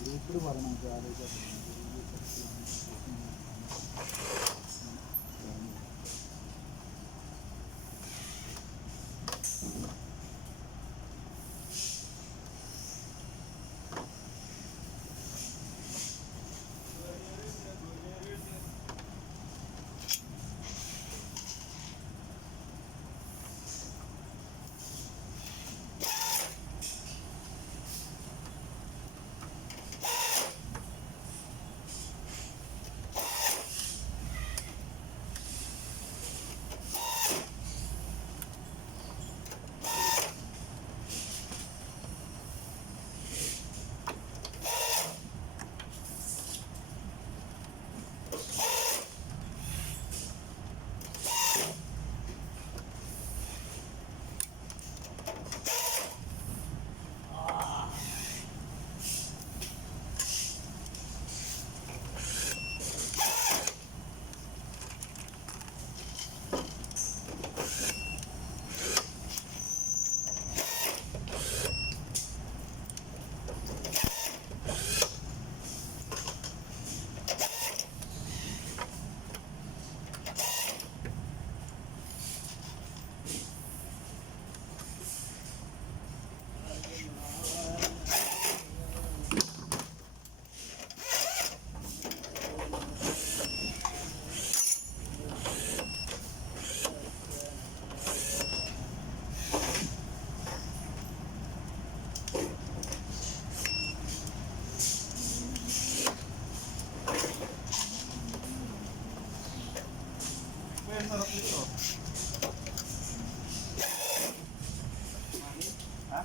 ഗ്രൂപ്പിൽ പറയണം ആലോചിച്ചാൽ sarap nito. Ha?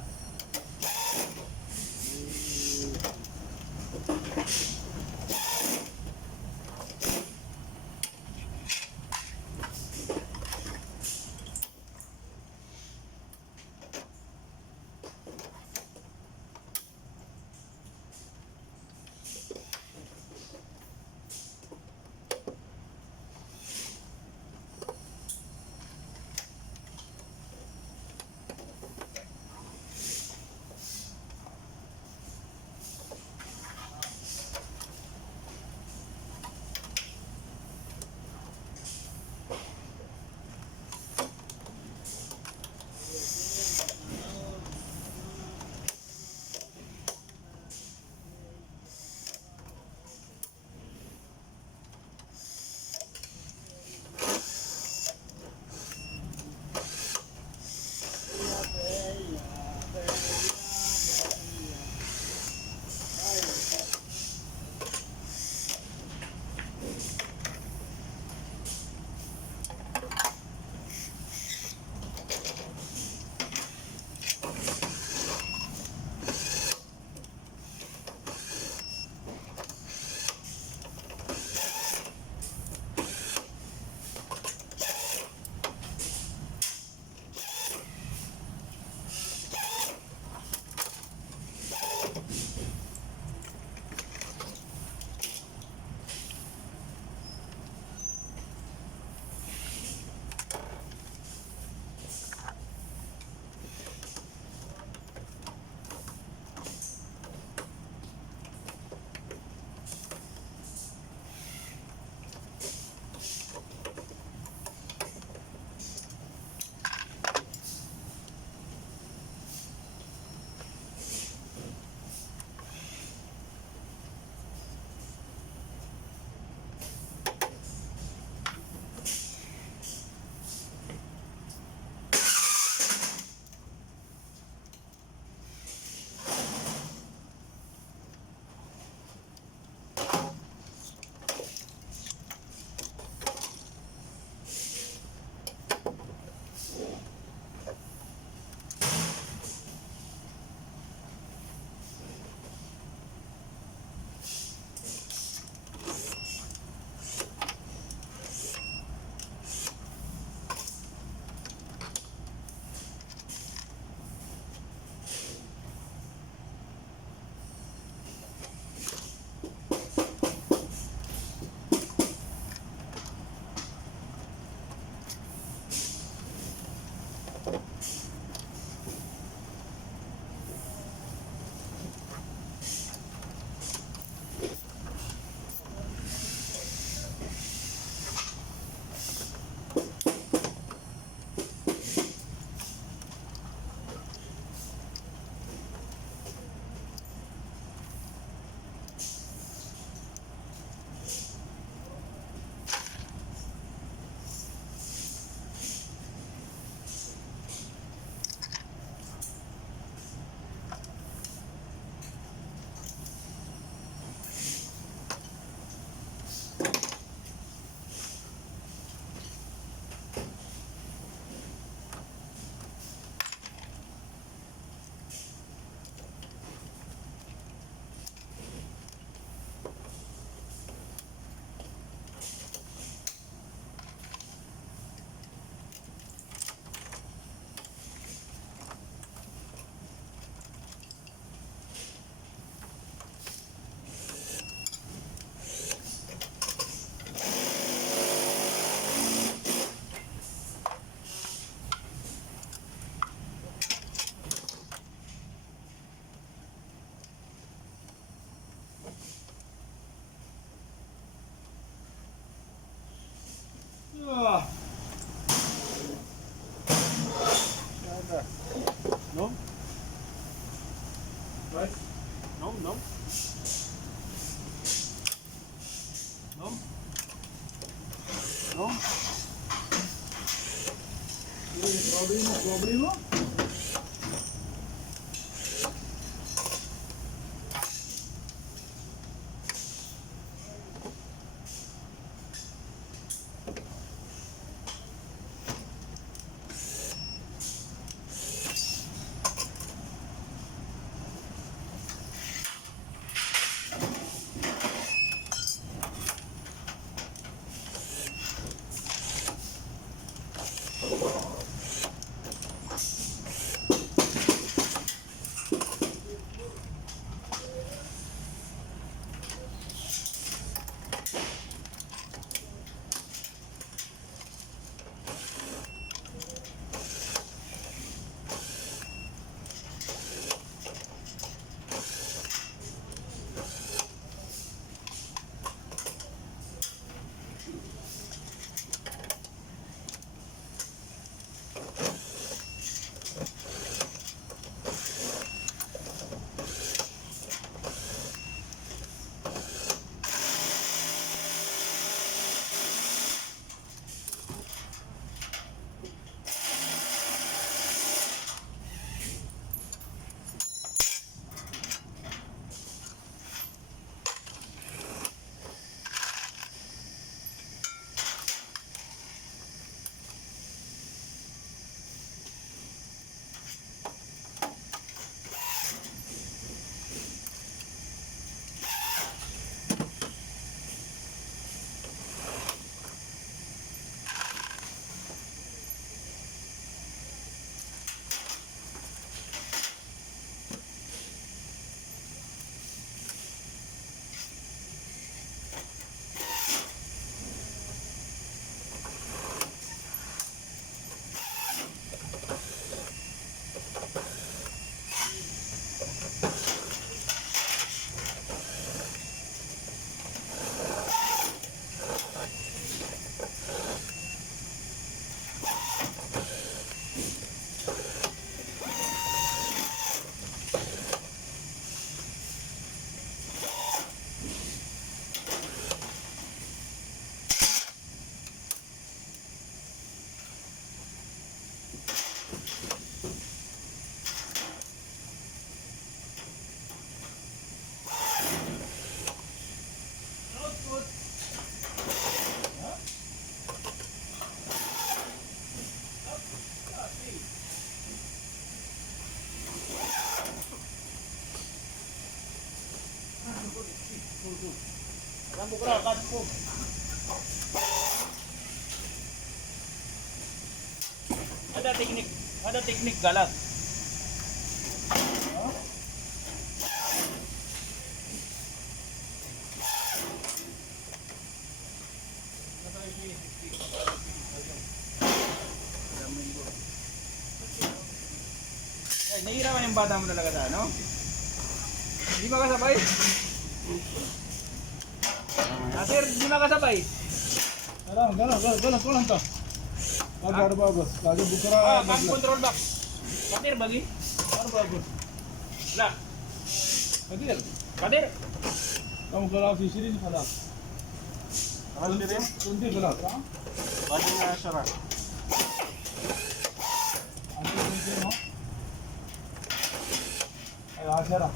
No? No? No? Problema? Ada teknik galat. Ay, nahihirapan yung bata mo talaga sa ano? Hindi ba kasabay? Sir, hindi ba kasabay? Galang ta. Agar bagus. Lagi bukara. Kan control box. Kadir bagi? Agar bagus. Lah, Kadir. kadir. Kamu kalau sisirin kalah. Kalau sendiri, Tundi kalah. bajunya syarah. Anti tundi no. Ayo asyara.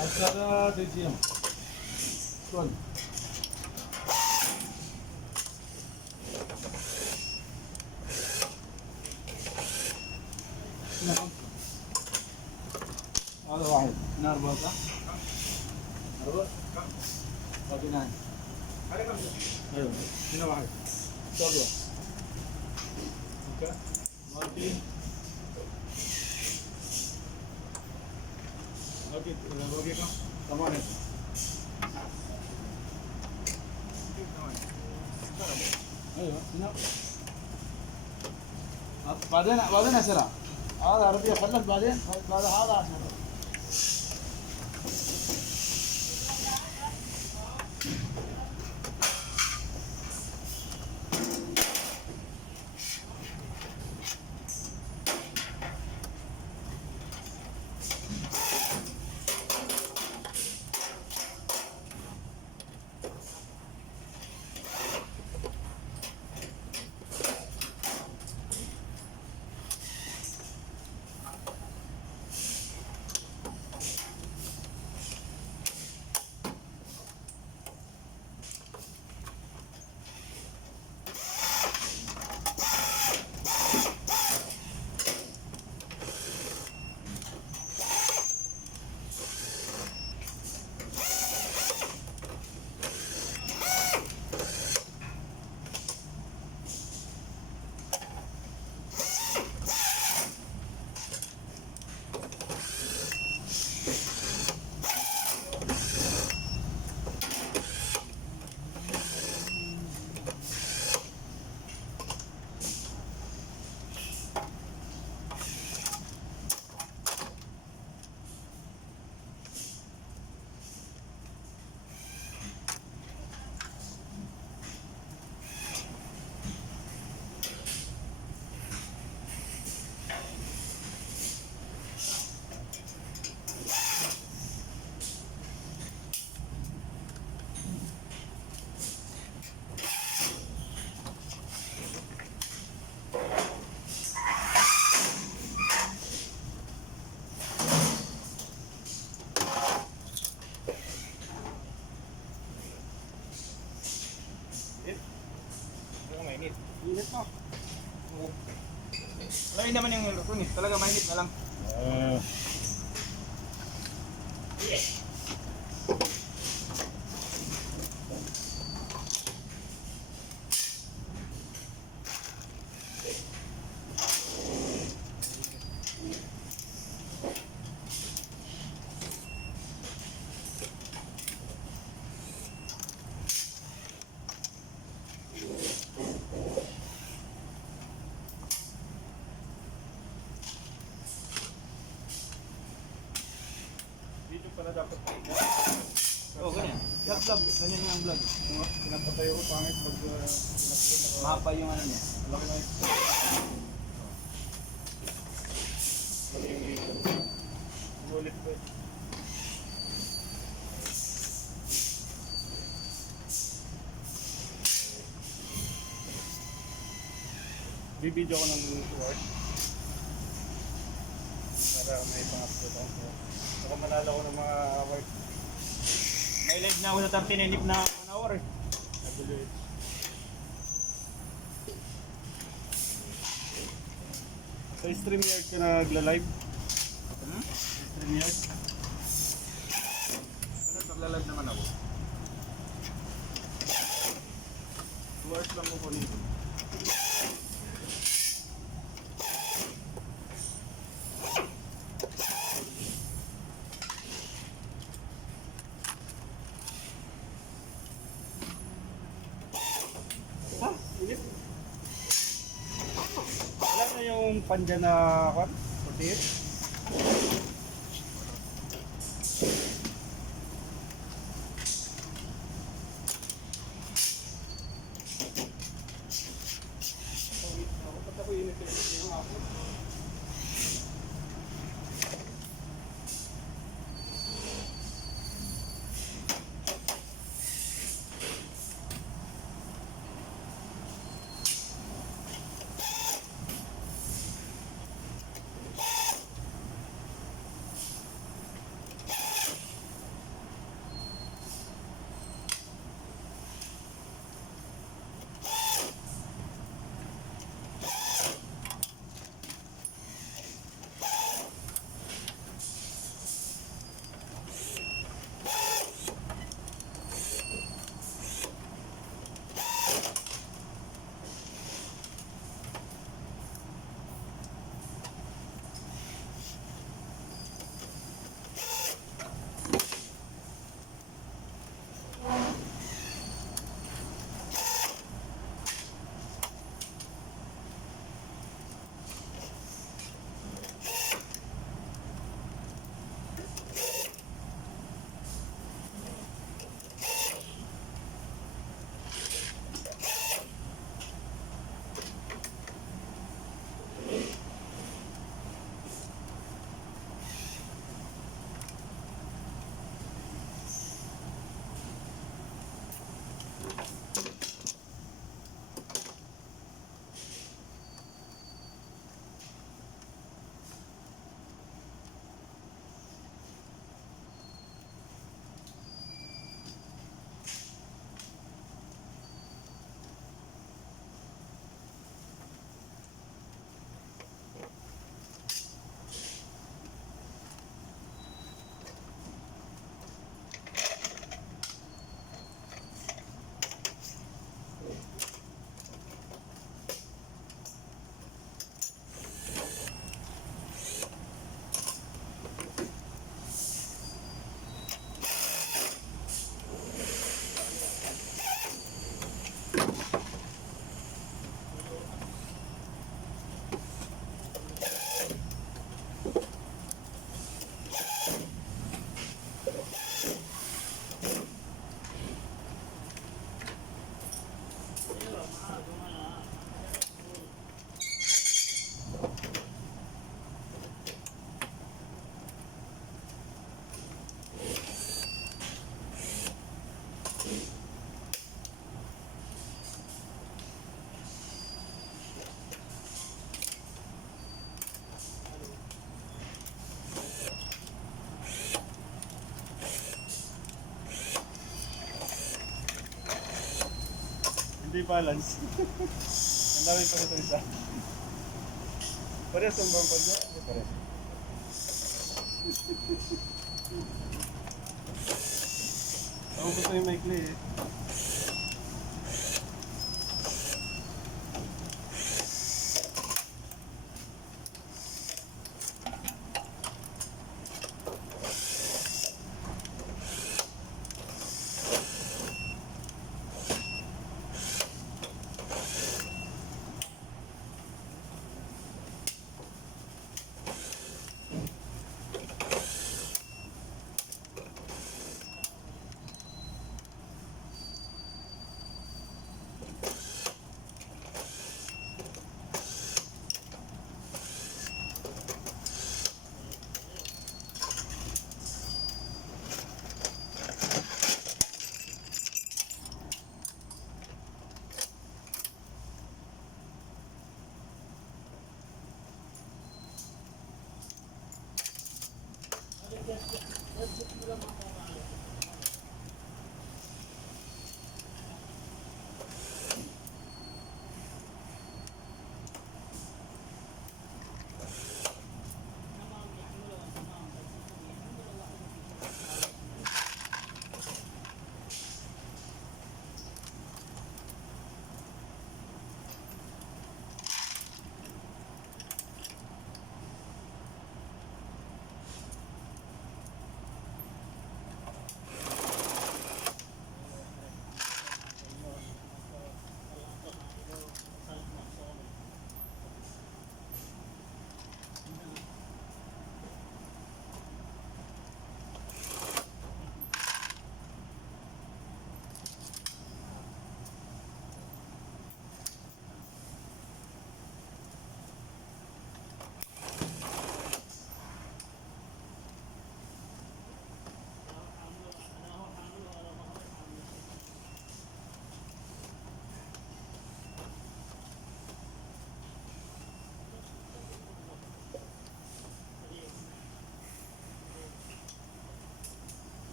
Asyara dicium. Tuan. هذا واحد نار بوزة أربعة باقي ناين أيوه هنا واحد صدوة أوكي باقي باقي كم ثمانية أيوه هنا بعدين أسرع هذا عربية خلف بعدين هذا عشان Ayun naman yung electronics. Talaga mainit na lang. Dito pala dapat tayo. Oo, ganyan. Vlog. Ganyan nga ang vlog. Pinapatay ko pangit pag pinapatay. Mahaba yung ano niya. Laki na ito. Ulit ko. Bibidyo ko ng short para may pang-upload ako. Baka manalo ko ng mga award. May live na ako sa 39 na 1 hour eh. Nagulo. Sa StreamYard ka nagla-live? Hmm? StreamYard? Pero magla-live naman ako. 2 hours lang mo po nito. Ha? Init? Wala na yung panja na kwan? Puti? Hindi balance. Ang dami pa nito isa. Parehas ang bangkod niya. Hindi parehas. Ako gusto yung maikli eh.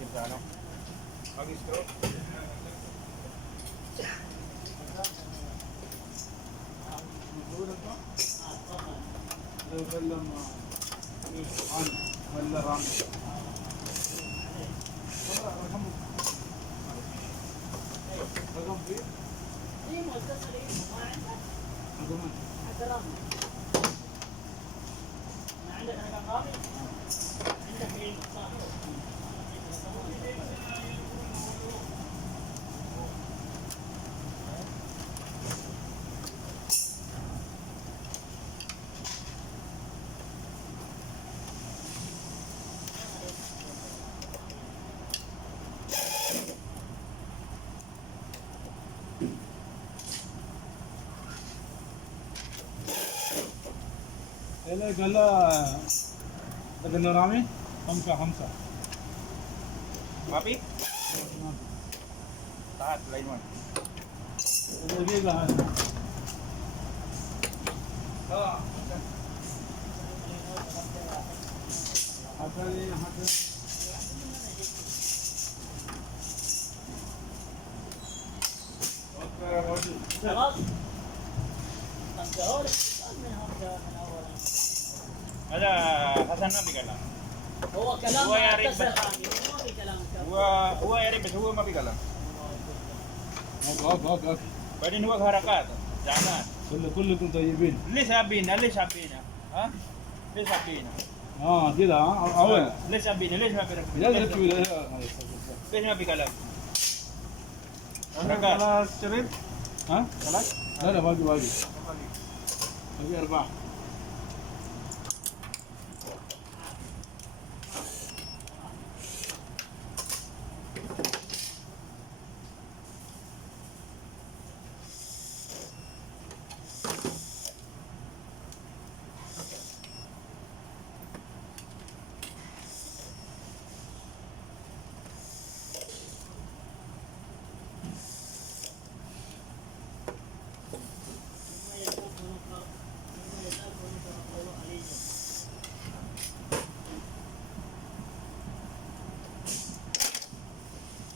Isil ka ano? Mag-straw. مقولة لو كلم عن ولا رام رقم فيه ايه متصل ايه ما عندك رقم حتى رقم ما عندك رقم رامي عندك ايه صاحب لا قال له بدل رامي 5 Mapi? Tahat, line 1. دقيقة هذا حتى خلاص خمسة من اول Ada Hasan Nabi kala. هو كلام هو يعرف مختصر بس. رامي ما في كلام هو يعرف بس هو ما في كلام. اوك Badan huwag harakat. Jangan. كلكم طيبين Li sabihin na, li sabihin na. Ha? Li sabihin na. كده اول Li sabihin na, li sabihin na. لا تركب Li sabihin ka lang. Harakat. خلاص شريط ها خلاص لا باقي باقي 4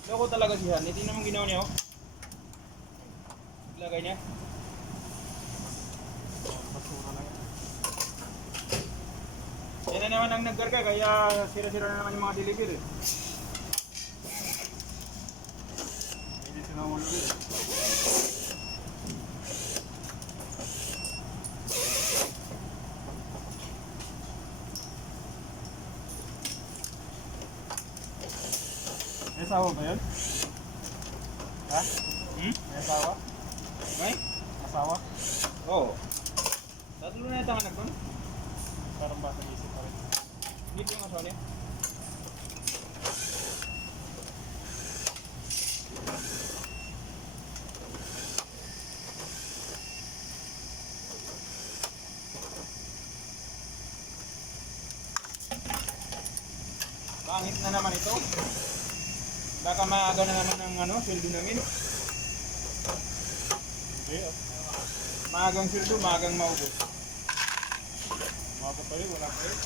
Loko talaga si Han. Hindi naman ginawa niya, oh. Lagay niya. basura na yan. Yan na naman ang nagkarga, kaya sira-sira na naman yung mga delivery. Hindi sinawal ulit. May asawa ba yun? Ha? May asawa? May? Asawa? Oo. Tatlo na yata ang anak doon. Parang batang isip pa rin. Hindi po yung asawa niya. Pangit na naman ito. Baka maaga na naman ang sweldo namin. Hindi ah. Maagang sweldo, maagang maubos. Umaga pa rin, wala pa rin.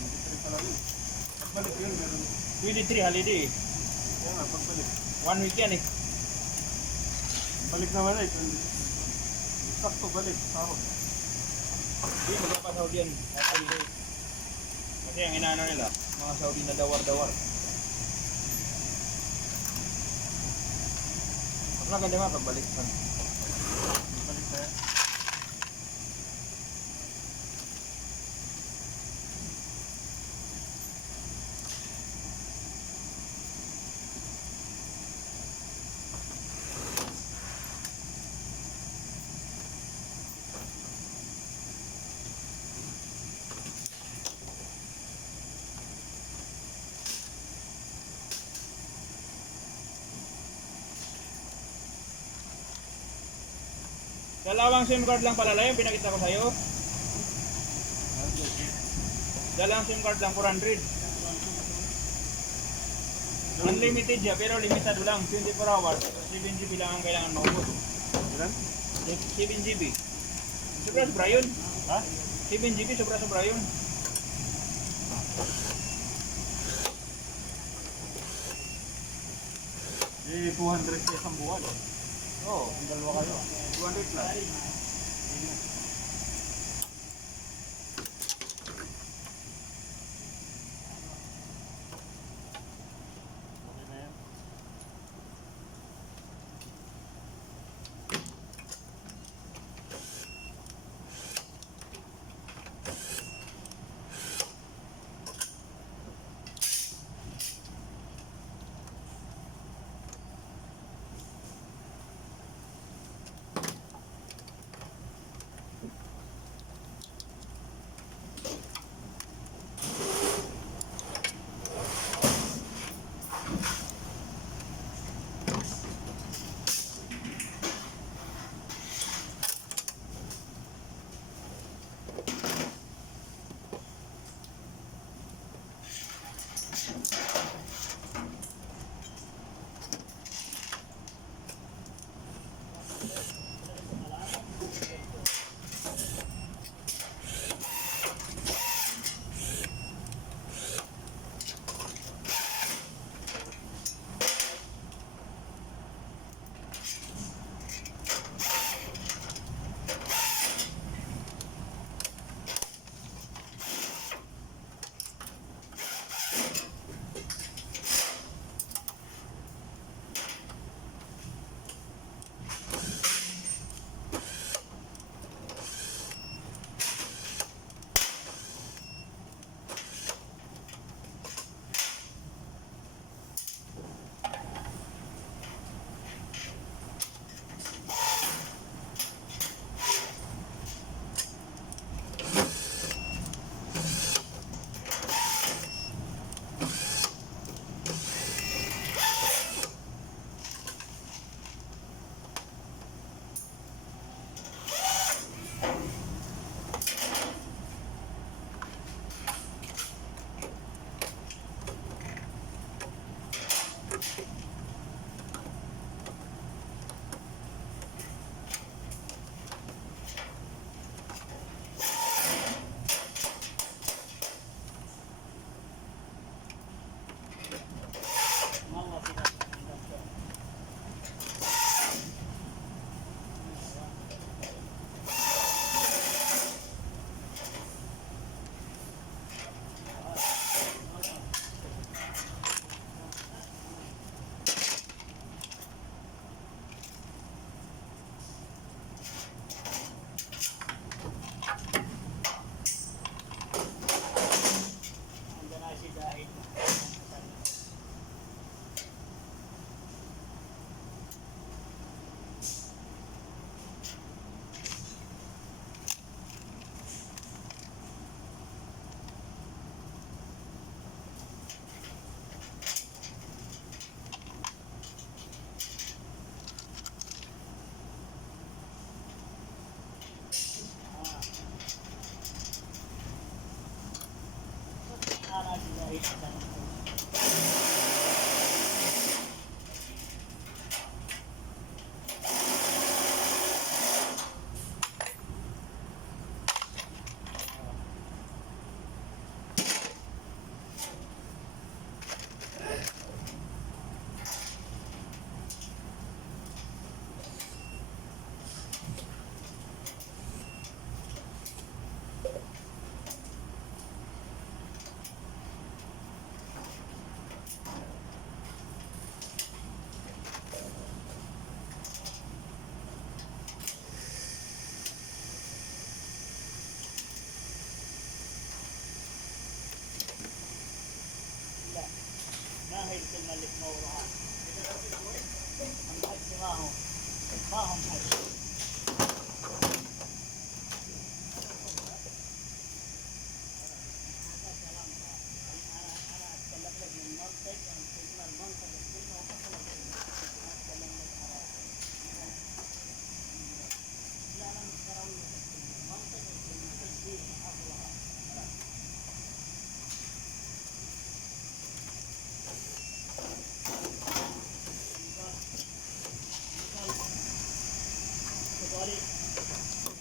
23 pa lang yun. Pagbalik yun, meron. 23 holiday. Oo nga, pagbalik. 1 week yan eh. Balik naman eh. Sakto balik, sahod. Hindi, magpapasahod yan. Holiday. Kasi ang inaano nila, mga Saudi na dawar-dawar. Mas maganda nga pagbalik pa. Balik tayo. Dalawang SIM card lang pala yung pinakita ko sa'yo. Dalawang SIM card lang, 400. Unlimited siya, pero limitado lang, 24 hours. 7 GB lang ang kailangan maubos. Ilan? 7 GB. Sobra-sobra yun. Ha? 7 GB, sobra-sobra yun. Eh, 200 sa isang buwan. Oo. Ang dalawa kayo. 200 plus. Okay na yan. Dahil pinalik mo rahan. Ang kahit si Maho. Mahong kahit. Sorry.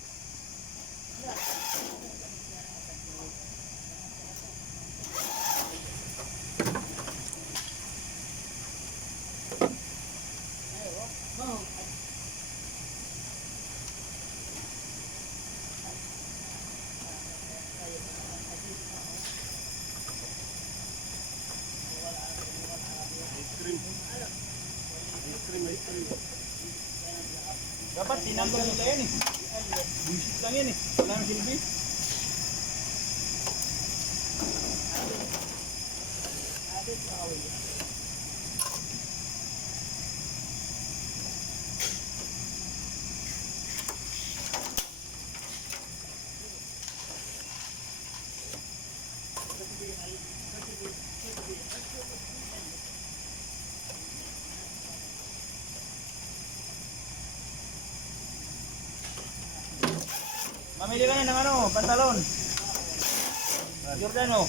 Dapat tinanggal nila yan eh. Bullshit lang yan eh. Wala nang silbi. Mamili ka na ng ano, pantalon. Giordano.